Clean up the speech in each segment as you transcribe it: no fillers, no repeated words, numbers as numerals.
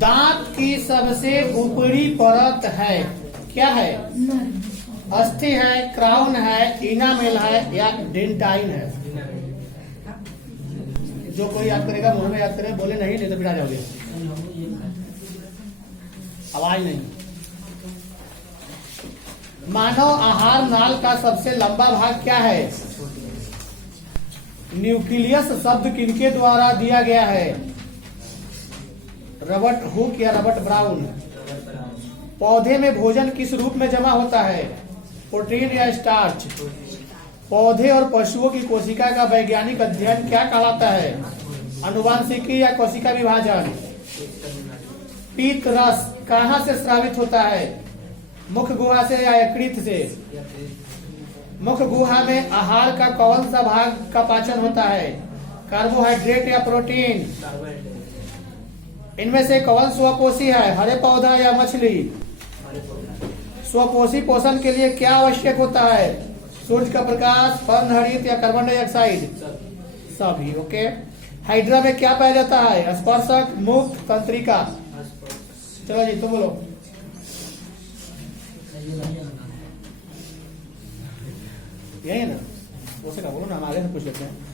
दांत की सबसे ऊपरी परत है, क्या है? अस्थि है, क्राउन है, इनामेल है या डेंटाइन है? जो कोई याद करेगा मुंह में याद करे, बोले नहीं तो फिर आ जाओगे। आवाज नहीं। मानव आहार नाल का सबसे लंबा भाग क्या है? न्यूक्लियस शब्द किनके द्वारा दिया गया है? रॉबर्ट हुक या रॉबर्ट ब्राउन? पौधे में भोजन किस रूप में जमा होता है? प्रोटीन या स्टार्च? पौधे और पशुओं की कोशिका का वैज्ञानिक अध्ययन क्या कहलाता है? आनुवांशिकी या कोशिका विभाजन? पीत रस कहाँ से स्रावित होता है? मुख गुहा से या यकृत से? मुख गुहा में आहार का कौन सा भाग का पाचन होता है? कार्बोहाइड्रेट या प्रोटीन? इनमें से कौन स्वपोषी है, हरे पौधा या मछली? स्वपोषी पोषण के लिए क्या आवश्यक होता है? सूर्य का प्रकाश, पर्णहरित या कार्बन डाइऑक्साइड? सभी। ओके। हाइड्रा में क्या पाया जाता है? स्पर्शक, मुक्त, तंत्रिका? चलो जी तुम बोलो। यही है ना? उसे का बोलो ना, हम आगे से पूछ लेते हैं।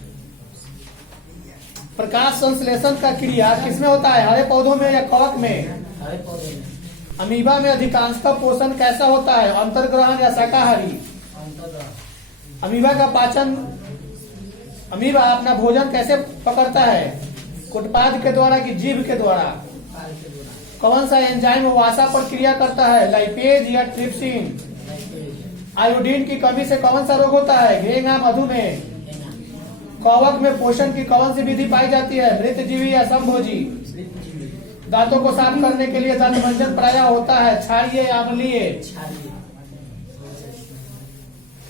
प्रकाश संश्लेषण का क्रिया किसमें होता है? हरे पौधों में या कवक में? हरे पौधे में। अमीबा में अधिकांशतः पोषण कैसा होता है? अंतर्ग्रहण या शाकाहारी? अमीबा का पाचन, अमीबा अपना भोजन कैसे पकड़ता है? कुटपाद के द्वारा कि जीभ के द्वारा? कौन सा एंजाइम वसा पर क्रिया करता है? लाइपेज या ट्रिप्सिन? आयोडीन की कमी से कौन सा रोग होता है? घेंगा, मधुमेह? कवक में पोषण की कौन सी विधि पाई जाती है? मृतजीवी या संभोजी? दांतों को साफ करने के लिए दंत मंजन प्रायः होता है क्षारीय या अम्लीय?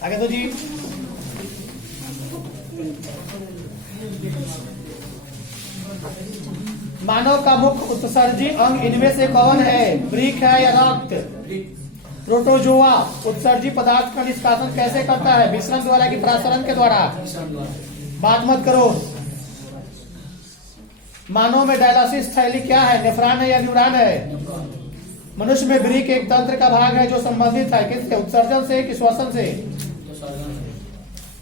आगे तो जी। मानव का मुख्य उत्सर्जी अंग इनमें से कौन है? वृक्क है या रक्त? प्रोटोजोआ उत्सर्जी पदार्थ का निष्कासन कैसे करता है? विसरण द्वारा कि प्रसरण के द्वारा? बात मत करो। मानव में डायलिसिस थैली क्या है? नेफ्रॉन है या न्यूरॉन है? मनुष्य में वृक्क एक तंत्र का भाग है जो संबंधित है किससे? उत्सर्जन से कि श्वसन से?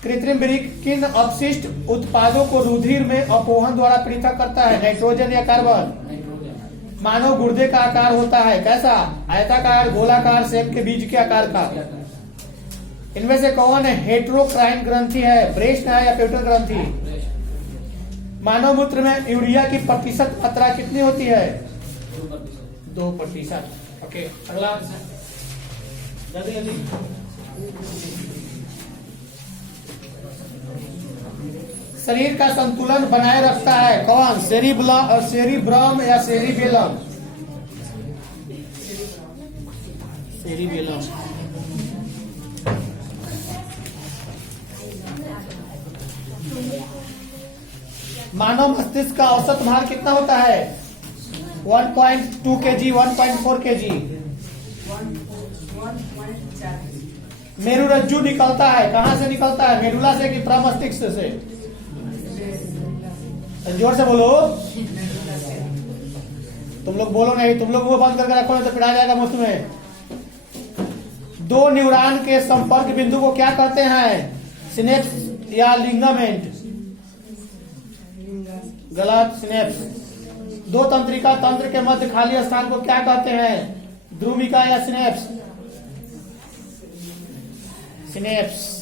कृत्रिम वृक्क किन अपशिष्ट उत्पादों को रुधिर में अपोहन द्वारा पृथक करता है? नाइट्रोजन या कार्बन? मानव गुर्दे का आकार होता है कैसा? आयताकार, गोलाकार, सेब के बीज के आकार का? इनमें से कौन हेटेरोक्राइन ग्रंथि है? ब्रेस्ट है या प्यूटल ग्रंथि? मानव मूत्र में यूरिया की प्रतिशत मात्रा कितनी होती है? 2%। ओके, अगला जल्दी जल्दी। शरीर का संतुलन बनाए रखता है कौन? सेरिब्रम या सेरिबेलम? सेरिबेलम। मानव मस्तिष्क का औसत भार कितना होता है? 1.2 kg, 1.4 kg? मेरुरज्जु निकलता है कहाँ से निकलता है? मेडुला से कि प्रमस्तिष्क से? जोर से बोलो। तुम लोग बोलो नहीं, तुम लोग वो बंद करके रखो तो फिर आ जाएगा मुफ्त में। दो न्यूरॉन के संपर्क बिंदु को क्या कहते हैं? सिनेप्स या लिगामेंट? गलत, सिनेप्स। दो तंत्रिका तंत्र के मध्य खाली स्थान को क्या कहते हैं? ध्रुमिका या सिनेप्स? सिनेप्स।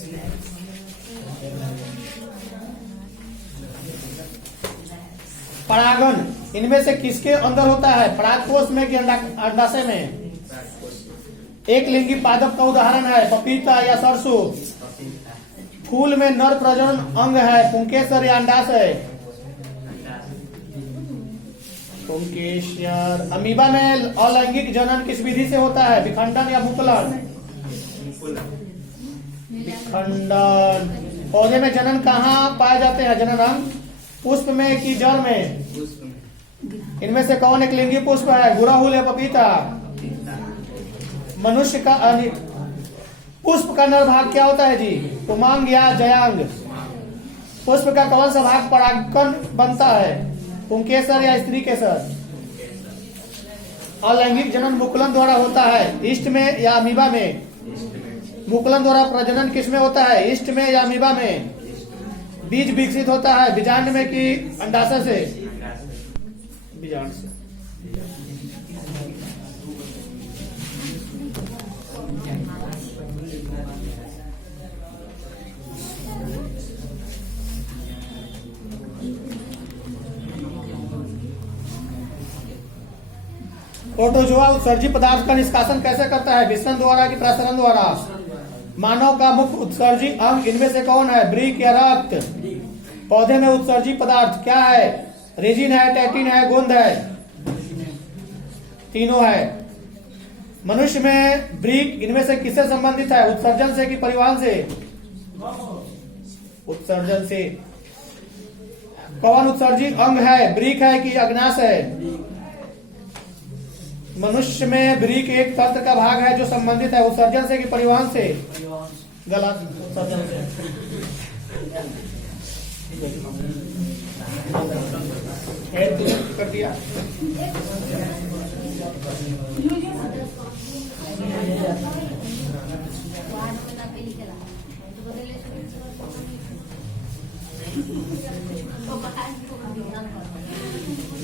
परागन इनमें से किसके अंदर होता है? परागकोश में कि अंडाशय में? एक लिंगी पादप का उदाहरण है पपीता या सरसों? फूल में नर प्रजनन अंग है पुंकेसर या अंडाशय? पुंकेसर। अमीबा में अलैंगिक जनन किस विधि से होता है? विखंडन या मुकुलन? विखंडन। पौधे में जनन कहाँ पाए जाते हैं? जनन अंग पुष्प में कि जड़ में? इनमें से कौन एक लिंगी पुष्प है? गुड़हल या पपीता? मनुष्य का पुष्प का नर भाग क्या होता है जी? पुमांग या जयांग? पुष्प का कौन सा भाग परागकण बनता है? पुंकेसर या स्त्री केसर? अलैंगिक जनन मुकुलन द्वारा होता है, ईस्ट में या अमीबा में? मुकुलन द्वारा प्रजनन किस में होता है, ईस्ट में या अमीबा में? बीज विकसित होता है बीजांड में कि अंडाशय से? बीजांड से। प्रोटोजोआ उत्सर्जी पदार्थ का निष्कासन कैसे करता है, विसरण द्वारा कि प्रसरण द्वारा? मानव का मुख्य उत्सर्जी अंग इनमें से कौन है, वृक्क या रक्त? पौधे में उत्सर्जी पदार्थ क्या है, रेजिन है, टैटिन है, गोंद है? तीनों है। मनुष्य में वृक्क इनमें से किससे संबंधित है, उत्सर्जन से कि परिवहन से? उत्सर्जन से। कौन उत्सर्जी अंग है, वृक्क है कि अग्नाशय है? मनुष्य में वृक्क एक तंत्र का भाग है जो संबंधित है उत्सर्जन से कि परिवहन से? गलत, उत्सर्जन से। कर दिया।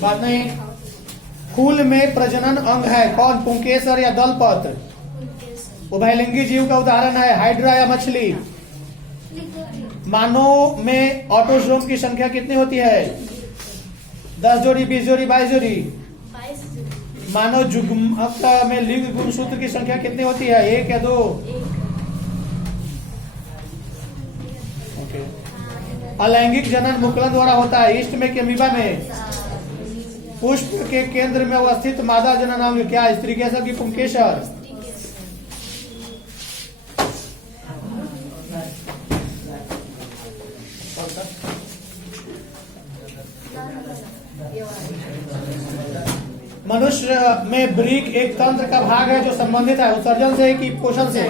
बात नहीं। फूल में प्रजनन अंग है कौन, पुंकेसर या दलपत्र? उभयलिंगी जीव का उदाहरण है हाइड्रा या मछली? मानव में ऑटोसोम की संख्या कितनी होती है, 10 जोड़ी, 20 जोड़ी, 22 जोड़ी? मानव जुग्मक में लिंग गुणसूत्र की संख्या कितनी होती है, 1 या 2? अलैंगिक जनन मुकुलन द्वारा होता है, ईस्ट में कि अमीबा में? पुष्प के केंद्र में अवस्थित मादा जनन अंग क्या, स्त्रीकेसर की पुंकेसर? मनुष्य में वृक्क एक तंत्र का भाग है जो संबंधित है उत्सर्जन से कि पोषण से?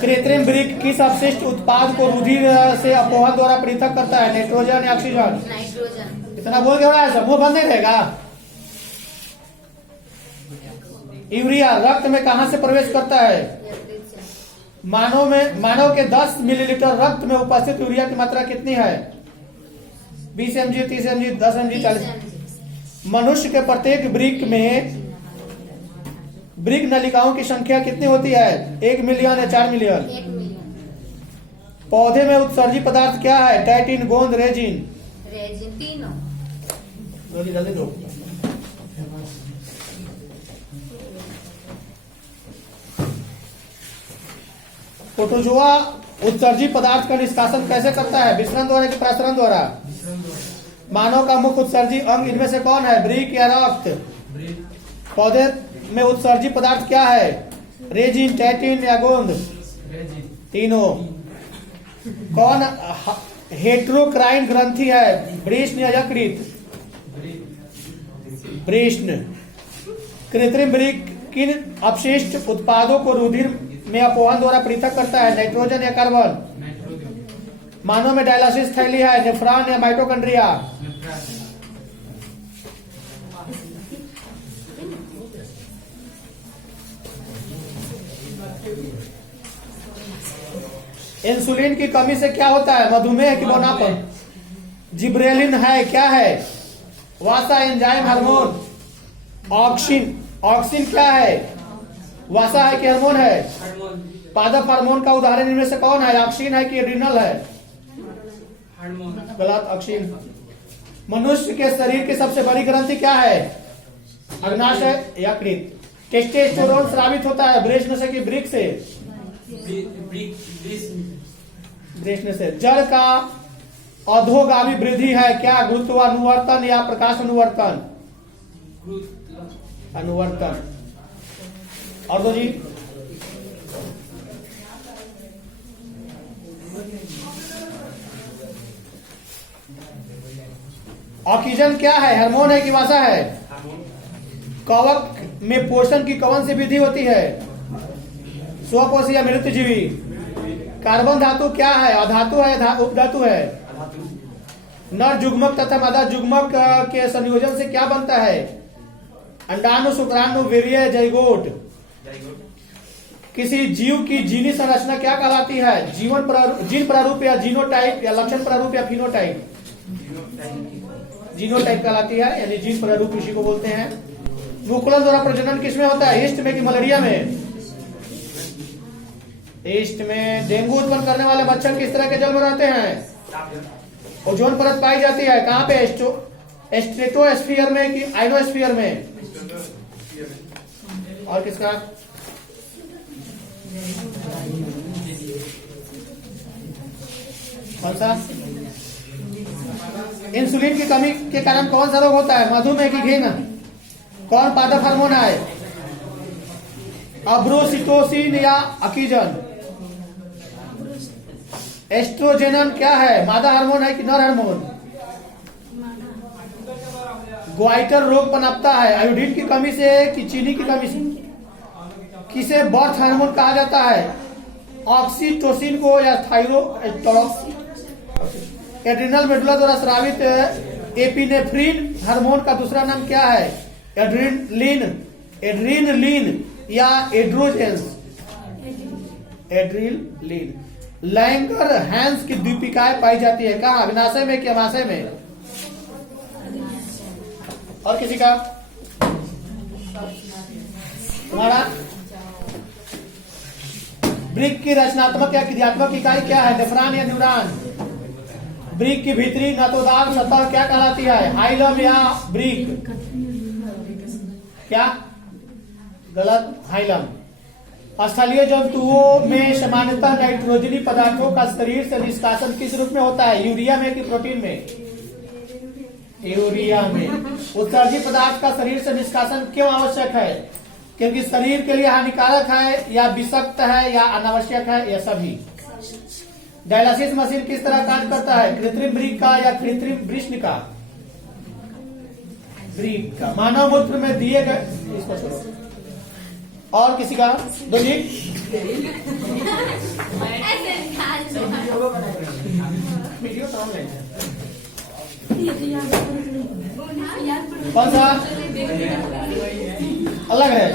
कृत्रिम वृक्क किस अपशिष्ट उत्पाद को रुधिर से अपोहन द्वारा पृथक करता है, नाइट्रोजन या ऑक्सीजन? इतना बोल के हो रहा है, सब मुंह बंद नहीं रहेगा। यूरिया रक्त में कहां से प्रवेश करता है? मानव के 10 मिलीलीटर रक्त में उपस्थित यूरिया की मात्रा कितनी है, 20 mg, 30 mg, 10 mg, 40? मनुष्य के प्रत्येक वृक्क में वृक्क नलिकाओं की संख्या कितनी होती है, 1 मिलियन या 4 मिलियन? पौधे में उत्सर्जी पदार्थ क्या है, टैटिन, गोंद, रेजिन? तीनों। जल्दी दो। प्रोटोजोआ उत्सर्जी पदार्थ का निष्कासन कैसे करता है, विसरण द्वारा कि प्रसरण द्वारा? मानव का मुख्य उत्सर्जी अंग इनमें से कौन है, वृक्क या रक्त? पौधे में उत्सर्जी पदार्थ क्या है, रेजिन, टैटिन या गोंद? तीनों। कौन हेट्रोक्राइन ग्रंथि है, वृष्ण या यकृत? वृष्ण। कृत्रिम वृक्क किन अपशिष्ट उत्पादों को रुधिर में अपोहन द्वारा पृथक करता है, नाइट्रोजन या कार्बन? मानव में डायलिसिस थैली है, नेफ्रॉन या माइटोकॉन्ड्रिया? इंसुलिन की कमी से क्या होता है, मधुमेह की मोटापा? जिब्रेलिन है क्या है, वासा एंजाइम हार्मोन? ऑक्सिन क्या है, वासा है कि हार्मोन है? पादप हार्मोन का उदाहरण इनमें से कौन है, ऑक्सिन है कि एड्रिनल है? गलत, ऑक्सिन। मनुष्य के शरीर की सबसे बड़ी ग्रंथि क्या है, अग्नाशय या यकृत? टेस्टोस्टेरोन स्रावित होता है वृषण से कि वृक्क से? वृषण से। जड़ का अधोगामी वृद्धि है क्या, गुरुत्वानुवर्तन या प्रकाश अनुवर्तन? अनुवर्तन। और दो जी। ऑक्सीजन क्या है, हार्मोन है कि वासा है? कवक में पोषण की कौन सी विधि होती है, स्वपोषी या मृतजीवी? कार्बन धातु क्या है, अधातु है उपधातु है? नर जुग्मक तथा मादा जुग्मक के संयोजन से क्या बनता है, अंडाणु, शुक्राणु, वीर्य, जैगोट। किसी जीव की जीनी संरचना क्या कहलाती है? जीन प्रारूप या जीनोटाइप या लक्षण प्रारूप या फिनोटाइप? जीनोटाइप कहलाती है, यानी जीन प्रारूप इसी को बोलते हैं। मुकुलन द्वारा प्रजनन किसमें होता है? ईस्ट में कि मलेरिया में? ईस्ट में। डेंगू उत्पन्न करने वाले मच्छर किस तरह के जल में रहते हैं? ओजोन परत पाई जाती है कहाँ पे? स्ट्रेटोस्फीयर में कि आइनोस्फीयर में? और किसका? कौन सा? इंसुलिन की कमी के कारण कौन सा रोग होता है? मधुमेह की घिन? कौन पादप हार्मोन है? अब्रोसिटोसिन या अकीजन? एस्ट्रोजेनन क्या है? मादा हार्मोन है कि नर हार्मोन? ग्वाइटर रोग पनपता है आयोडीन की कमी से कि चीनी की कमी से? किसे बर्थ हार्मोन कहा जाता है? ऑक्सीटोसिन को या एड्रिनल मेडुला द्वारा स्रावित एपिनेफ्रिन हार्मोन का दूसरा नाम क्या है? एड्रीनलिन या एड्रोजेंस? एड्रीनलिन। लैंगर हैंस की द्वीपिकाएं पाई जाती है कहाँ? अग्नाशय में कि अमाशय में? और किसी का? तुम्हारा? ब्रिक की रचनात्मक या क्रियात्मक इकाई क्या है? नेफ्रॉन या न्यूरॉन? ब्रिक की भीतरी नतोदार सतह क्या कहलाती है? हाइलम या ब्रिक? क्या गलत? हाइलम। स्थलीय जंतुओं में सामान्यतः नाइट्रोजनी पदार्थों का शरीर से निष्कासन किस रूप में होता है? यूरिया में कि प्रोटीन में? यूरिया में। उत्सर्जित पदार्थ का शरीर से निष्कासन क्यों आवश्यक है? क्योंकि शरीर के लिए हानिकारक है या विषाक्त है या अनावश्यक है या सभी? डायलिसिस मशीन किस तरह कार्य करता है? कृत्रिम ब्रिक का या कृत्रिम वृष्ण का? ब्रिक का। मानव मूत्र में दिए गए, इसको छोड़ो। और किसी का? दो जी। वीडियो कौन लेना? कौन सा अलग है?